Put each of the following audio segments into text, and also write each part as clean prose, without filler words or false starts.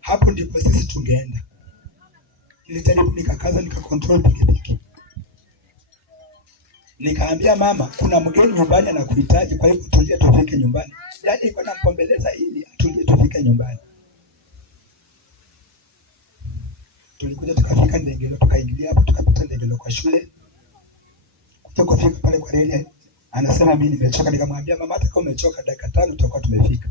Hapo ndipo sisi tungeenda. Nilijaribu nikakaza nikakontrol pikipiki. Nikaambia mama, kuna mgeni nyumbani anakuhitaji, kwa hivyo tulie tufike nyumbani. Yaani iko na mpombeleza ili tulie tufike nyumbani. Tulikuja tukafika Ndegelo, tukaingilia hapo, tukapita Ndegelo kwa shule. Kufika pale kwa reli, anasema mimi nimechoka. Nikamwambia mama, hata kama umechoka dakika 5 tutakuwa tumefika.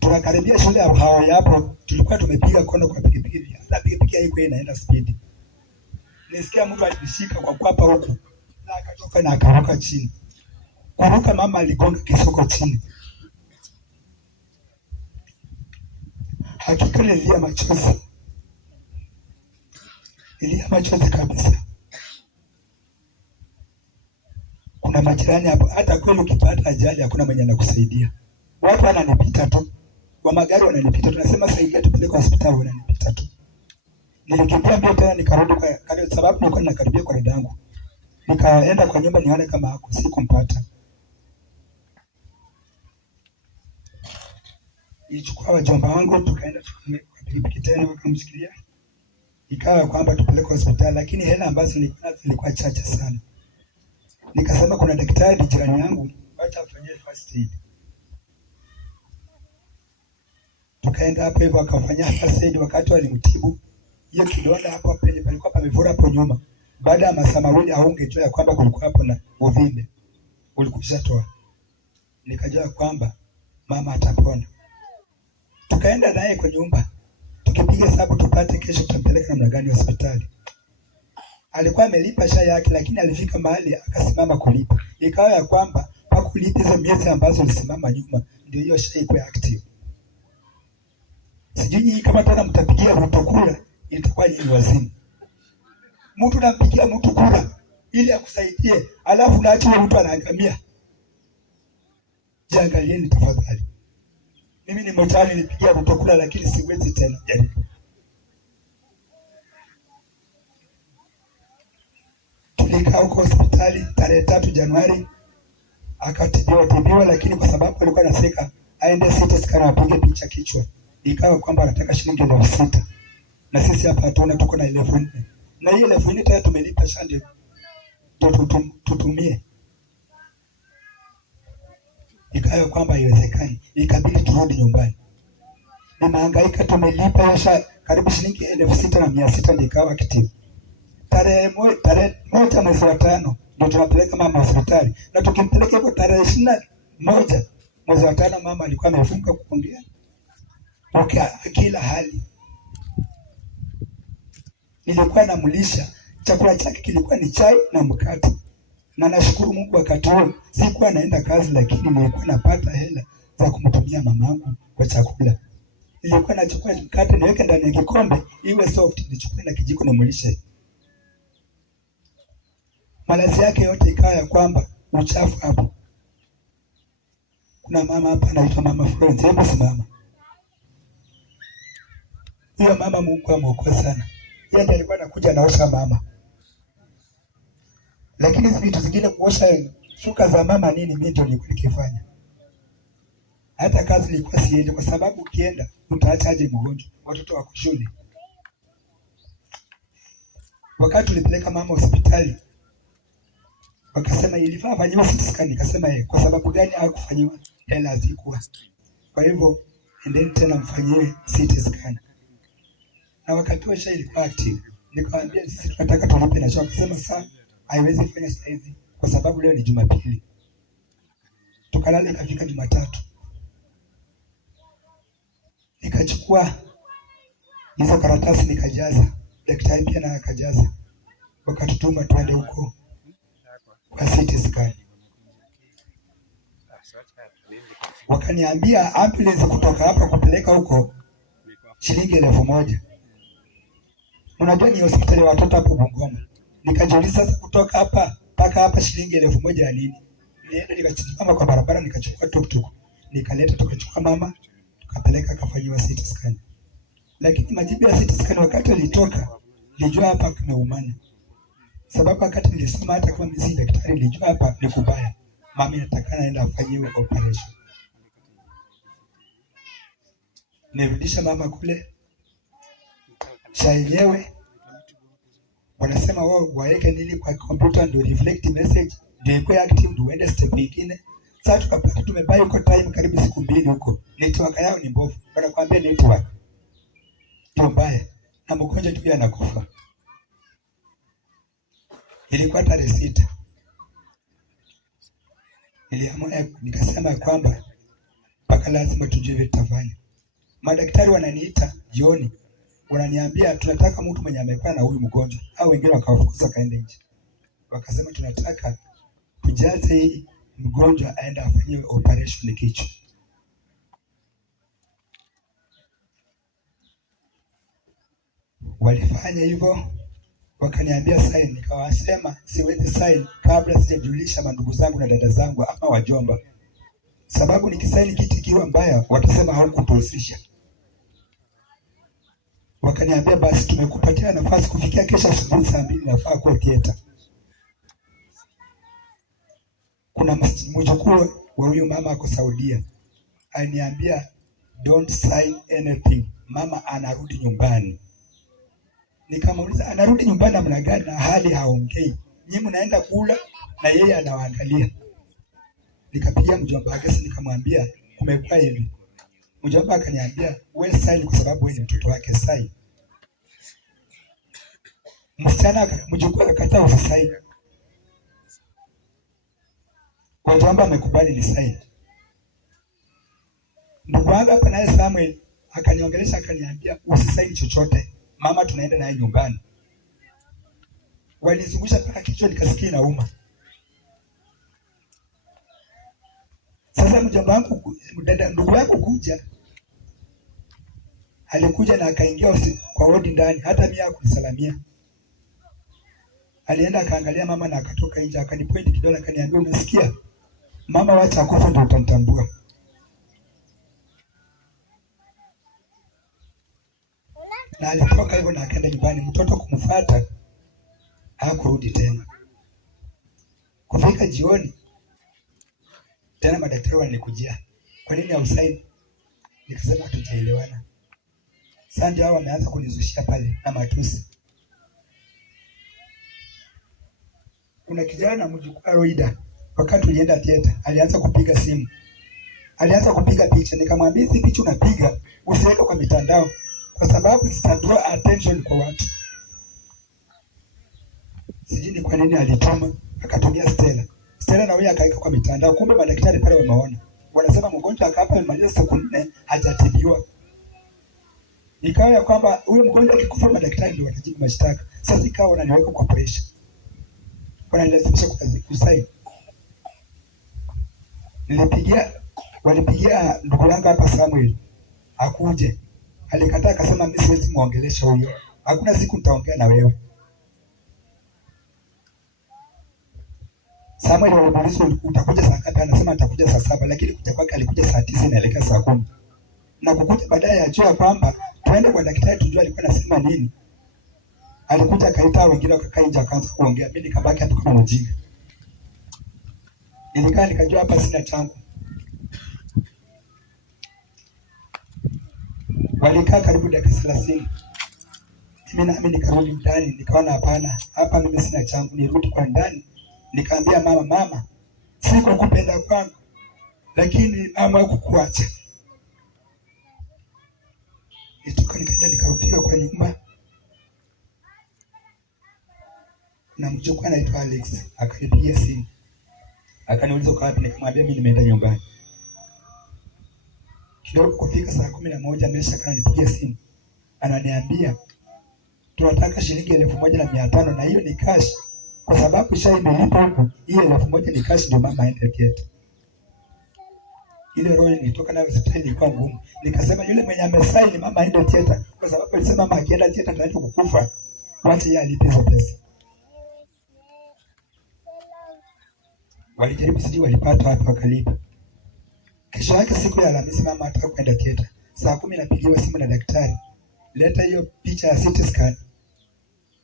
Tunakaribia shule hapo, tulikuwa tumepiga kondo kwa pikipiki. Na pikipiki haikuwa inaenda speed. Nisikia mtu alishika kwa kwapa huko. Na akatoka na akaruka chini. Kuruka mama aligonga kisoko chini. Hakika nilia machozi. Nilia machozi kabisa. Kuna majirani hapo, hata kweli ukipata ajali hakuna mwenye anakusaidia. Watu wananipita tu. Wa magari wananipita tu. Nasema saidia tupeleke hospitali, wananipita tu. Nilikimbia mbio tena nikarudi kwa sababu nilikuwa ninakaribia kwa dadangu. Nikaenda kwa nyumba nione kama hako, sikumpata. Nilichukua wajomba wangu tukaenda kwa pikipiki tena wakamshikilia. Ikawa kwamba tupeleke hospitali, lakini hela ambazo nilikuwa zilikuwa chache sana. Nikasema kuna daktari jirani yangu, acha afanyie first aid. Tukaenda hapo hivyo akafanyia first aid. Wakati walimtibu hiyo kidonda hapo penye palikuwa pamevura hapo nyuma, baada ya masaa mawili haungejua ya kwamba kulikuwa hapo na uvimbe ulikushatoa. Nikajua kwamba mama atapona. Tukaenda naye kwa nyumba, tukipiga hesabu tupate kesho tutampeleka namna gani hospitali. Alikuwa amelipa sha yake, lakini alifika mahali akasimama kulipa. Ikawa ya kwamba hakulipa hizo miezi ambazo alisimama nyuma, ndio hiyo sha iko active. Sijui nyinyi kama tena mtapigia mtu kura, itakuwa nyinyi wazimu. Mtu anampigia mtu kura ili akusaidie, alafu naacha mtu anaangamia. Jiangalieni tafadhali. Mimi ni mtani nilipigia mtu kura, lakini siwezi tena jaribu. Tulikaa huko hospitali tarehe 3 Januari, akatibiwa, lakini kwa sababu alikuwa anaseka aende CT scan apige picha kichwa. Ikawa kwamba anataka shilingi 6,000. Na sisi hapa hatuna, tuko na 11,000. Na hiyo 11,000 tayari tumelipa shande tutumie. Ikawa kwamba haiwezekani. Ikabidi turudi nyumbani. Nimehangaika, tumelipa yasha karibu shilingi 6,600 ndio ikawa kitibu. Tarehe 1 mwezi wa 5 ndio tunapeleka mama hospitali. Na tukimpeleka hapo tarehe 21 mwezi wa 5 mama alikuwa amefunga kuongea. Kila hali. Nilikuwa namlisha, chakula chake kilikuwa ni chai na mkate. Na nashukuru Mungu wakati huo sikuwa naenda kazi, lakini nilikuwa napata hela za kumtumia mamangu kwa chakula. Nilikuwa nachukua mkate niweke ndani ya kikombe iwe soft, nichukue na kijiko nimlishe. Malazi yake yote ikawa ya kwamba uchafu hapo. Kuna mama hapa anaitwa Mama Florence, hebu simama. Huyo mama Mungu amuokoe sana. Yeye alikuwa anakuja naosha mama. Lakini vitu zingine kuosha shuka za mama nini mimi ndio nilikuwa nikifanya. Hata kazi nilikuwa siende kwa sababu ukienda utaachaje mgonjwa, watoto wako shule. Wakati tulipeleka mama hospitali, wakasema ilifaa afanyiwe CT scan. Nikasema kwa sababu gani hakufanyiwa? Hela hazikuwa. Kwa hivyo endeni tena mfanyie CT scan. Na wakati sha ilikuwa active. Nikamwambia sisi tunataka tulipe na sha. Akasema saa haiwezi kufanya saa hizi kwa sababu leo ni Jumapili. Tukalala ikafika Jumatatu. Nikachukua hizo karatasi nikajaza. Daktari pia na akajaza. Wakatutuma twende huko kwa CT scan. Wakaniambia ambulance kutoka hapa kupeleka huko shilingi 1,000. Unajua ni hospitali ya watoto hapo Bungoma. Nikajiuliza sasa kutoka hapa mpaka hapa shilingi 1,000 ya nini? Nienda nikachukua kwa barabara nikachukua tuktuk. Nikaleta tukachukua mama tukapeleka akafanyiwa CT scan. Lakini majibu ya CT scan wakati alitoka nilijua hapa kumeumana. Sababu wakati nilisoma hata kama mimi si daktari nilijua hapa ni kubaya. Mama anataka naenda afanyiwe operation. nirudisha mama kule. Sha yenyewe wanasema wao waweke nili kwa computer ndio reflect message ndio iko active ndio uende step nyingine. Sasa tukapata tumebai huko time karibu siku 2 huko. Network yao ni mbovu. Wanakuambia network ndio mbaya na mgonjwa tu anakufa. Ilikuwa tarehe 6. Niliamua nikasema kwamba mpaka lazima tujue vile tutafanya. Madaktari wananiita jioni. Wananiambia tunataka mtu mwenye amekuwa na huyu mgonjwa. Au wengine wakawafukuza kaende nje. Wakasema tunataka tujaze hii mgonjwa aende afanywe operation kichwa. Walifanya hivyo, wakaniambia sign, nikawasema siwezi sign kabla sijajulisha mandugu zangu na dada zangu ama wajomba. Sababu nikisaini kitu kiwa mbaya watasema haukutuhusisha. Wakaniambia basi tumekupatia nafasi kufikia kesho asubuhi saa 2 nafaa kuwa theater. Kuna mjukuu wa huyu mama ako Saudia. Aliniambia don't sign anything. Mama anarudi nyumbani. Nikamuuliza anarudi nyumbani namna gani na hali haongei. Nyinyi mnaenda kula na yeye anawaangalia. Nikapigia mjomba wake nikamwambia kumekuwa hivi. Mjomba akaniambia wewe sign kwa sababu wewe ni mtoto wake sign. Msichana mjukuu akakataa usisign. Mjomba amekubali ni sign. Ndugu wangu hapa naye Samuel akaniongelesha akaniambia usisign chochote. Mama tunaenda naye nyumbani. Walizungusha mpaka kichwa nikasikia nauma. Sasa mjomba wangu ndugu yako kuja. Alikuja na akaingia kwa wodi ndani hata mimi hakunisalamia. Alienda akaangalia mama na akatoka nje akanipoint kidole akaniambia unasikia? Mama wacha akufa ndio utamtambua. Na alitoka hivyo na akaenda nyumbani, mtoto kumfuata hakurudi tena. Kufika jioni tena madaktari walikujia. Kwa nini hausaini? Nikasema tutaelewana. Sasa ndio hao wameanza kunizushia pale na matusi. Kuna kijana mjukuu Roida wakati tulienda theater alianza kupiga simu. Alianza kupiga picha, nikamwambia hizi picha unapiga usiweke kwa mitandao kwa sababu zitadraw attention kwa watu. Sijui kwa nini alituma akatumia Stella. Stella na wewe akaika kwa mitandao, kumbe madaktari pale wameona. Wanasema mgonjwa akapa amaliza siku 4 hajatibiwa. Ikawa ya kwamba huyo mgonjwa akikufa madaktari ndio watajibu mashtaka. Sasa ikawa wananiweka kwa pressure. Wananilazimisha kusaini. Walipigia ndugu yangu hapa Samuel akuje. Alikataa akasema mimi siwezi muongelesha huyo. Hakuna siku nitaongea na wewe. Samuel alimuuliza utakuja saa ngapi? Anasema atakuja saa 7 lakini kuja kwake alikuja saa 9 inaelekea saa 10. Na kukuta baadaye ajua kwamba tuende kwa daktari tujue alikuwa anasema nini. Alikuja akaita wengine wakakaa nje akaanza kuongea. Mimi nikabaki hapo kama mjinga. Nilikaa nikajua hapa sina changu. Walikaa karibu dakika 30. Mimi nikarudi ndani nikaona hapana, hapa mimi sina changu, nirudi kwa ndani. Nikaambia mama, siko kupenda kwangu, lakini mama kukuacha. Nitoka nikaenda nikafika kwa nyumba. Na mjukuu anaitwa Alex, akanipigia simu. Akaniuliza kwa wapi, nikamwambia mimi nimeenda nyumbani. Kidogo kufika saa 11 amesha kanipigia simu. Ananiambia tunataka shilingi 1,500 na hiyo ni cash. Kwa sababu shai imelipa huko, hiyo 1,000 ni cash ndio mama aende theater. Ile roho ilitoka na hospitali ilikuwa ngumu. Nikasema yule mwenye amesaini mama aende theater kwa sababu alisema mama akienda theater ataenda kukufa. Wacha yeye alipe hizo pesa. Walijaribu sijui walipata wapi wakalipa. Kesho yake siku ya Alhamisi mama ataka kwenda theater. Saa 10 napigiwa simu na daktari. Leta hiyo picha ya CT scan.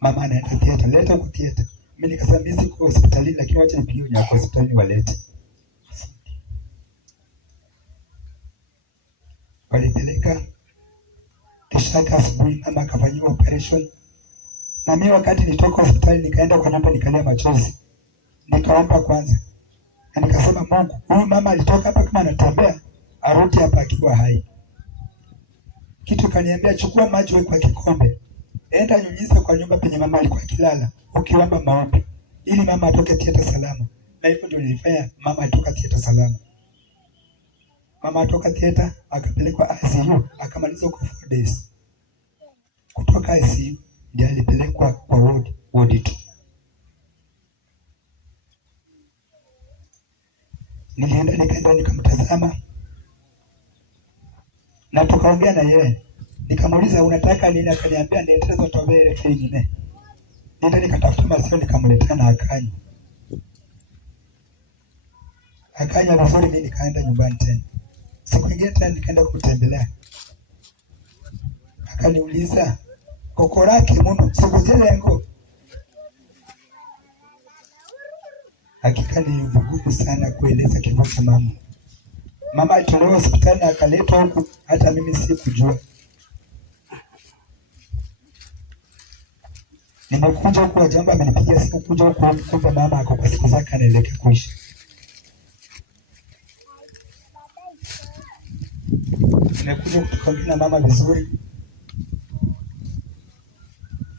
Mama anaenda theater, leta huko theater. Mimi nikasema mimi siko hospitalini lakini wacha nipigie nyako hospitalini walete. Walipeleka Kesho yake asubuhi mama akafanyiwa operation. Na mimi wakati nitoka hospitali nikaenda kwa nyumba nikalia machozi. Nikaomba kwanza. Na nikasema Mungu, huyu mama alitoka hapa kama anatembea, arudi hapa akiwa hai. Kitu kaniambia chukua maji weka kwa kikombe. Enda nyunyiza kwa nyumba penye mama alikuwa akilala, ukiomba maombi ili mama atoke theater salama. Na hivyo ndio nilifanya, mama atoka theater salama. Mama atoka theater akapelekwa ICU, akamaliza huko 4 days. Kutoka ICU ndio alipelekwa kwa ward 2. Nikaenda nikamtazama na tukaongea na yeye. Nikamuuliza unataka nini? Akaniambia nileteze tobere nyingine. Nenda nikatafuta maziwa nikamletea na akanywa. Akanywa vizuri, mimi nikaenda nyumbani tena. Siku nyingine tena nikaenda kutembelea. Akaniuliza kokoraki muno siku zile ngo. Hakika ni vigumu sana kueleza kifo cha mama. Mama alitolewa hospitali na akaletwa huku, hata mimi sikujua. Nimekuja huku wajamba amenipigia simu kuja huku kumbe mama ako kwa siku zake anaelekea kuishi. Nimekuja kutukaongea na mama vizuri.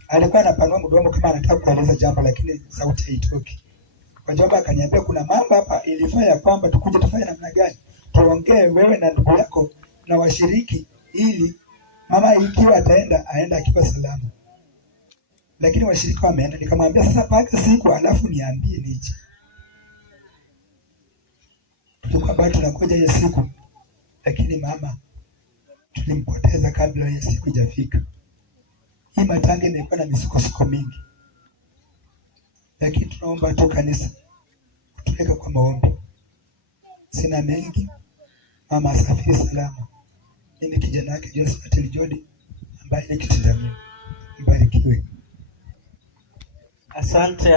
Alikuwa anapanua mdomo kama anataka kueleza jambo lakini sauti haitoki. Wajamba akaniambia kuna mambo hapa ilifanya kwamba tukuje tufanye namna gani? Tuongee wewe na ndugu yako na washiriki ili mama ikiwa ataenda aenda akiwa salama. Lakini washirika wameenda, nikamwambia sasa paka siku alafu niambie nije. Tulikuwa bado tunakuja hiyo siku, lakini mama tulimpoteza kabla hiyo siku haijafika. Hii matanga imekuwa na misukosuko mingi. Lakini tunaomba tu kanisa kutuweka kwa maombi. Sina mengi, mama asafiri salama. Mimi kijana wake Josephat Jodi ambaye ni kitindamio. Mbarikiwe. Asante.